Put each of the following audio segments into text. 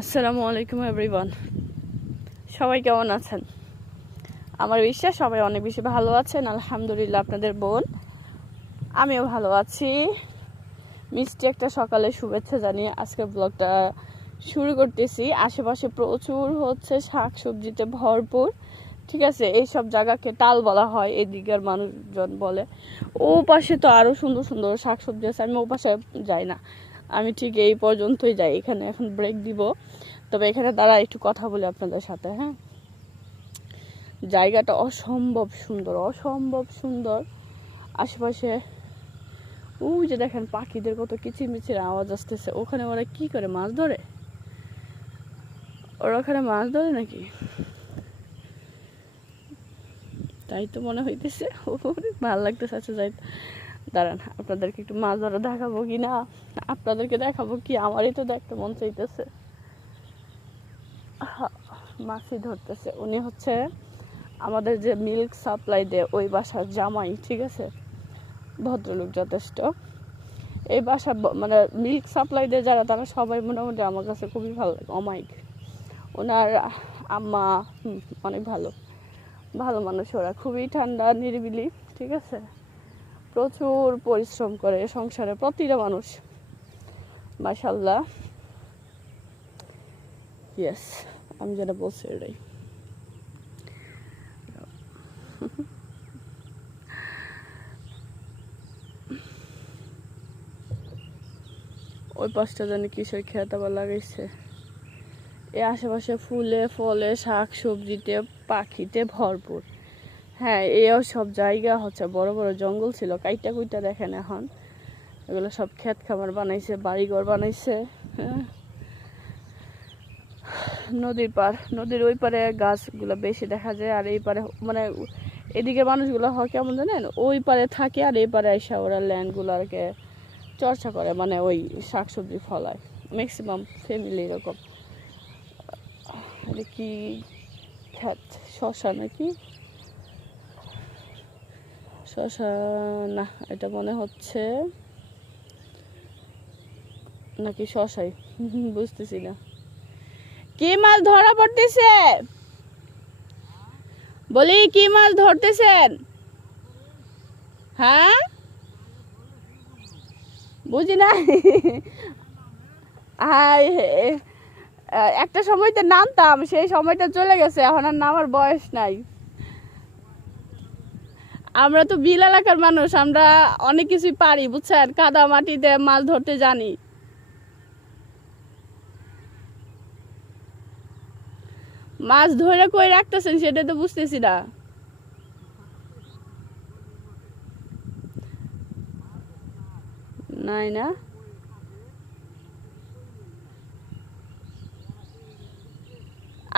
আসসালামু আলাইকুম এভরিওয়ান সবাই কেমন আছেন? আমার বিশ্বাস সবাই অনেক বেশি ভালো আছেন, আলহামদুলিল্লাহ, আপনাদের বোন। আমিও ভালো আছি। মিষ্টি একটা সকালে শুভেচ্ছা জানিয়ে আজকে ব্লগটা শুরু করতেছি। আশেপাশে প্রচুর হচ্ছে শাক সবজিতে ভরপুর। ঠিক আছে, এইসব জায়গাকে টাল বলা হয়, এদিকের মানুষজন বলে। ও পাশে তো আরও সুন্দর সুন্দর শাক সবজি আছে, আমি ও পাশে যাই না। আমি ঠিক এই পর্যন্তই যাই। এখানে এখন ব্রেক দিব। তবে এখানে দাঁড়া একটু কথা বলি আপনাদের সাথে হ্যাঁ? জায়গাটা অসম্ভব সুন্দর অসম্ভব সুন্দর। আশেপাশে, ওই যে দেখেন পাখিদের কত কিচিরমিচির আওয়াজ আসতেছে। ওখানে ওরা কি করে, মাছ ধরে? ওরা ওখানে মাছ ধরে নাকি? তাই তো মনে হইতেছে। ভালো লাগতেছে আচ্ছা যাই। দাঁড়ান, আপনাদেরকে একটু মাছ ধরা দেখাবো কি না? আপনাদেরকে দেখাবো কি? আমারই তো দেখতে মন চাইতেছে। মাছই ধরতেছে। উনি হচ্ছে আমাদের যে মিল্ক সাপ্লাই দেয়, ওই বাসার জামাই, ঠিক আছে? ভদ্রলোক যথেষ্ট। এই বাসা মানে মিল্ক সাপ্লাই দেয় যারা, তারা সবাই মোটামুটি আমার কাছে খুবই ভালো লাগে। অমাইক ওনার আম্মা অনেক ভালো। ভালো মানুষ ওরা। খুবই ঠান্ডা, নিরিবিলি, ঠিক আছে? প্রচুর পরিশ্রম করে সংসারে প্রতিটা মানুষ। মাশাল্লাহ ইয়েস আমি যেটা বলছি এটাই। ওই পাশটা জানি কিসের খেত আবার লাগাইছে। এ আশেপাশে ফুলে, ফলে, শাক সবজিতে, পাখিতে ভরপুর। হ্যাঁ এও সব জায়গা হচ্ছে বড় বড় জঙ্গল ছিল, কাইটা কুইটা দেখেন এখন। এগুলো সব ক্ষেত খামার বানাইছে, বাড়িঘর বানাইছে হ্যাঁ। নদীর পার, নদীর ওই পারে গাছগুলো বেশি দেখা যায়, আর এই পারে মানে এদিকে মানুষগুলো হয় কেমন জানেন? ওই পারে থাকে আর এই পারে এসে ওরা ল্যান্ডগুলো ল্যান্ডগুলোকে চর্চা করে মানে ওই শাকসবজি ফলায়। ম্যাক্সিমাম ফ্যামিলি এরকম। কি খ্যাত শশা নাকি? শশা, না, এটা মনে হচ্ছে নাকি শশাই, বুঝতেছি না। কি মাছ ধরা পড়তেছে? বলি, কি মাছ ধরতেছেন? হ্যাঁ? বুঝি না একটা সময়তে নামতাম, সেই সময়টা চলে গেছে, এখন আর নামার বয়স নাই। আমরা তো বিল এলাকার মানুষ, আমরা অনেক কিছুই পারি, বুঝছেন? কাদা মাটিতে মাছ ধরতে জানি। মাছ ধরে কই রাখতেছেন সেটা তো বুঝতেছি না। নাই না?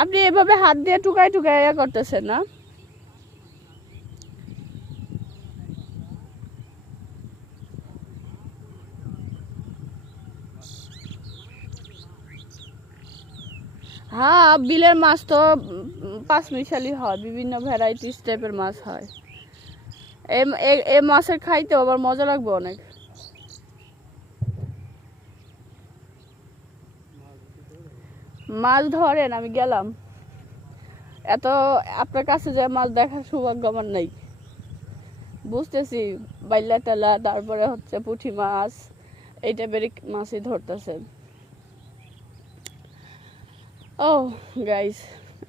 আপনি এভাবে হাত দিয়ে টুকাই ইয়ে করতেছেন না? হ্যাঁ বিলের মাছ তো পাঁচ মিশালি হয়, বিভিন্ন ভ্যারাইটিস টাইপের মাছ হয়। এ- মাছের খাইতে আবার মজা লাগবে অনেক। মাছ ধরেন, আমি গেলাম। এত, আপনার কাছে যে মাছ দেখার সৌভাগ্য আমার নাই। বুঝতেছি বাইলা টেলা তারপরে হচ্ছে পুঁটি মাছ, এই টাইপের মাছই ধরতেছেন। ও গাইস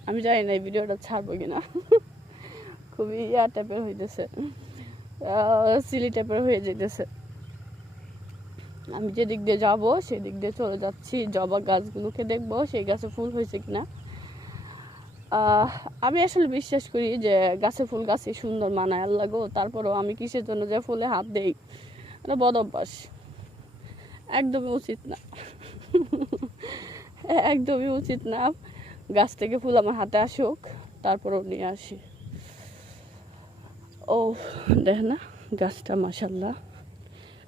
আমি জানি না এই ভিডিওটা ছাড়বো কিনা। খুবই ইয়া টাইপের হইতেছে সিলি টাইপের হয়ে যেতেছে। আমি যেদিক দিয়ে যাব, সেদিক দিয়ে চলে যাচ্ছি। জবা গাছগুলোকে দেখব, সেই গাছে ফুল হয়েছে কিনা। আমি আসলে বিশ্বাস করি যে গাছে ফুল গাছে সুন্দর মানায় আল্লাহ গো। তারপরেও আমি কিসের জন্য যে ফুলে হাত দেই? মানে বদ অভ্যাস। একদমই উচিত না। একদমই উচিত না। গাছ থেকে ফুল আমার হাতে আসুক তারপরেও নিয়ে আসি। ও দেখ না, গাছটা মাসাল্লাহ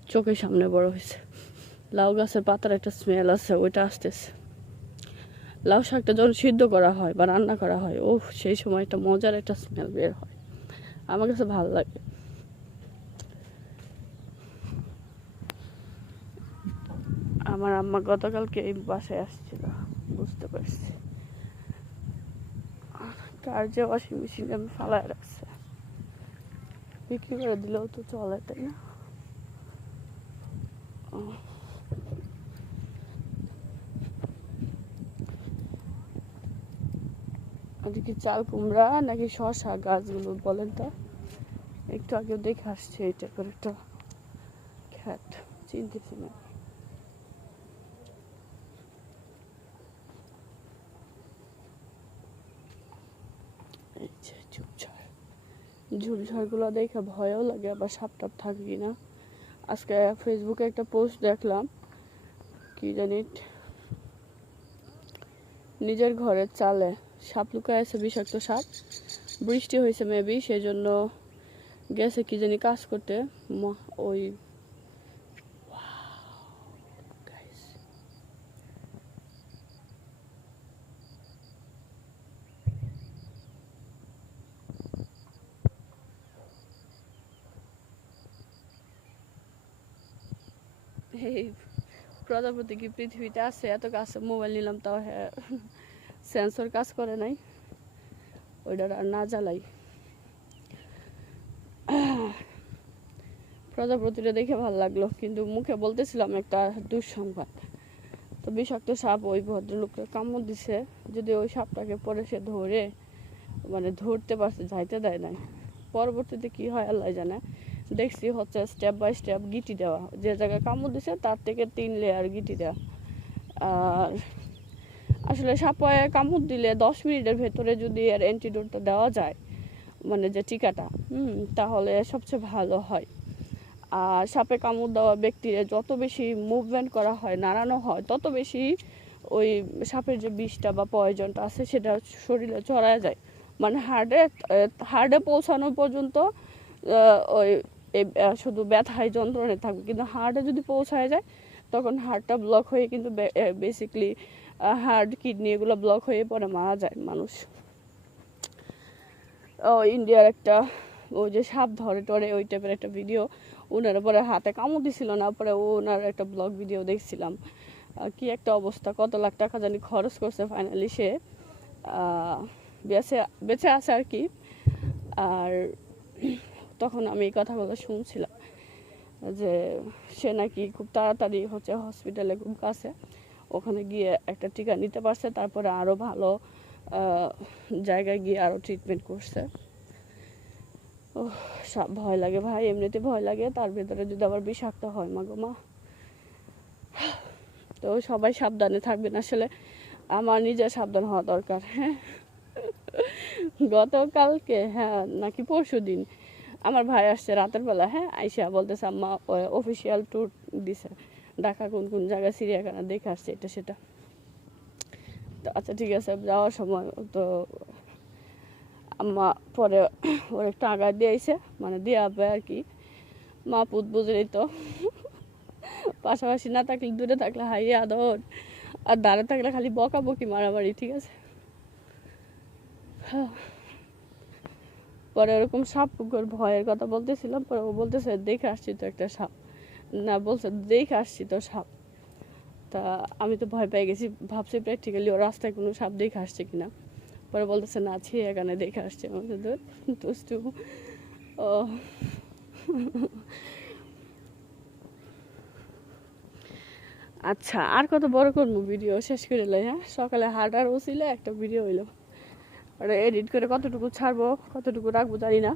চোখের সামনে বড় হয়েছে। লাউ গাছের পাতার একটা স্মেল আছে, ওইটা আসতেছে। লাউ শাকটা যখন সিদ্ধ করা হয় বা রান্না করা হয় ও সেই সময় একটা মজার একটা স্মেল বের হয়। আমার কাছে ভালো লাগে। আমার আম্মা গতকালকে এই বাসায় আসছিল। বুঝতে পারছি। কার যে ওয়াশিং মেশিনে আমি ফালায় রাখছে। বিক্রি করে দিলেও তো চলে, তাই না? কি চাল কুমড়া নাকি শশা গাছগুলো, বলেন তো? একটু আগে দেখে আসছে এটা করে একটা খ্যাট চিনতেছি না এই যে ঝুলঝড় ঝুলঝড়গুলো দেখে ভয়ও লাগে, আবার সাপ টাপ থাকে কিনা। আজকে ফেসবুকে একটা পোস্ট দেখলাম, কি জানি নিজের ঘরের চালে সাপ লুকায় আছে বিষাক্ত সাপ। বৃষ্টি হয়েছে মেবি সেই জন্য গেছে কি জানি কাজ করতে। ওই এই প্রজাপতি কি পৃথিবীতে আছে? এত কাছে মোবাইল নিলাম, তাও হ্যাঁ সেন্সর কাজ করে নাই। ওইটার আর না জ্বালাই। প্রজাপতিটা দেখে ভালো লাগল, কিন্তু মুখে বলতেছিলাম একটা দুঃসংবাদ। তো বিষাক্ত সাপ ওই ভদ্রলোককে কামড় দিছে, যদি ওই সাপটাকে পরে সে ধরে মানে ধরতে পারছে, যাইতে দেয় নাই। পরবর্তীতে কি হয় আল্লাহ জানে। দেখছি হচ্ছে স্টেপ বাই স্টেপ গিটি দেওয়া। যে জায়গায় কামড় দিছে, তার থেকে তিন লেয়ার গিটি দেওয়া। আর আসলে সাপায় কামড় দিলে দশ মিনিটের ভেতরে যদি এর অ্যান্টিডোটটা দেওয়া যায় মানে যে টিকাটা, হুম, তাহলে সবচেয়ে ভালো হয়। আর সাপে কামড় দেওয়া ব্যক্তির যত বেশি মুভমেন্ট করা হয়, নাড়ানো হয়, তত বেশি ওই সাপের যে বিষটা বা পয়জনটা আছে, সেটা শরীরে চড়ায় যায়। মানে হার্টে হার্টে পৌঁছানো পর্যন্ত ওই এই, শুধু ব্যথায় যন্ত্রণায় থাকবে। কিন্তু হার্টে যদি পৌঁছায় যায় তখন হার্টটা ব্লক হয়ে কিন্তু বেসিকলি হার্ট কিডনি এগুলো ব্লক হয়ে পরে মারা যায় মানুষ। ও ইন্ডিয়ার একটা ওই যে সাপ ধরে টরে ওই টাইপের একটা ভিডিও ওনার পরে হাতে কামড় দিছিল না পরে ও ওনার একটা ব্লগ ভিডিও দেখছিলাম। কি একটা অবস্থা কত লাখ টাকা জানি খরচ করছে ফাইনালি সে। বেঁচে বেঁচে আছে আর কি। আর তখন আমি এই কথাগুলো শুনছিলাম যে সে নাকি খুব তাড়াতাড়ি হচ্ছে হসপিটালে খুব কাছে। ওখানে গিয়ে একটা টিকা নিতে পারছে, তারপরে আরও ভালো জায়গায় গিয়ে আরও ট্রিটমেন্ট করছে। ও সাপ ভয় লাগে ভাই, এমনিতে ভয় লাগে, তার ভেতরে যদি আবার বিষাক্ত হয়, মা গো মা। তো সবাই সাবধানে থাকবেন আসলে, আমার নিজের সাবধান হওয়া দরকার হ্যাঁ। গতকালকে হ্যাঁ নাকি পরশু দিন আমার ভাই আসছে রাতের বেলা হ্যাঁ? আইসা বলতেছে, আম্মা অফিসিয়াল ট্যুর দিছে। ঢাকা কোন কোন জায়গায় চিড়িয়াখানা দেখে আসছে, এটা সেটা। তো আচ্ছা ঠিক আছে, যাওয়ার সময় তো আম্মা পরে ওর একটা আঘাত দিয়েছে মানে দিয়ে আর কি। মা পুত বুঝলেই তো। পাশাপাশি না থাকলে, দূরে থাকলে হাইয়ে আদর। আর দাঁড়ে থাকলে খালি বকাবকি মারামারি, ঠিক আছে? হ্যাঁ। পরে ওরকম সাপ পুকুর ভয়ের কথা বলতেছিলাম, পরে ও বলতেছে, দেখে আসছি তো একটা সাপ। না, বলছে, দেখে আসছি তো সাপ। তা আমি তো ভয় পেয়ে গেছি, ভাবছি প্র্যাকটিক্যালি ও রাস্তায় কোনো সাপ দেখে আসছে কিনা। পরে বলতেছে, না, ছি, এখানে দেখে আসছে। আমাদের দূর দুষ্টু। ও। আচ্ছা আর কত বড় করব ভিডিও শেষ করে লাই হ্যাঁ? সকালে হাঁটার ওসিলে একটা ভিডিও হইল। ওটা এডিট করে কতটুকু ছাড়বো, কতটুকু রাখব জানি না।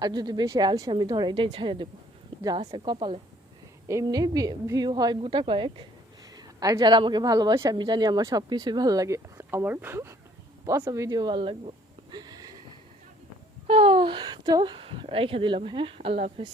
আর যদি বেশি আলসে আমি ধরো এটাই ছেড়ে দেবো, যা আছে কপালে। এমনি ভিউ হয় গোটা কয়েক। আর যারা আমাকে ভালোবাসে, আমি জানি আমার সব কিছুই ভালো লাগে। আমার পচা ভিডিও ভালো লাগবে। তো রেখে দিলাম হ্যাঁ? আল্লাহ হাফেজ।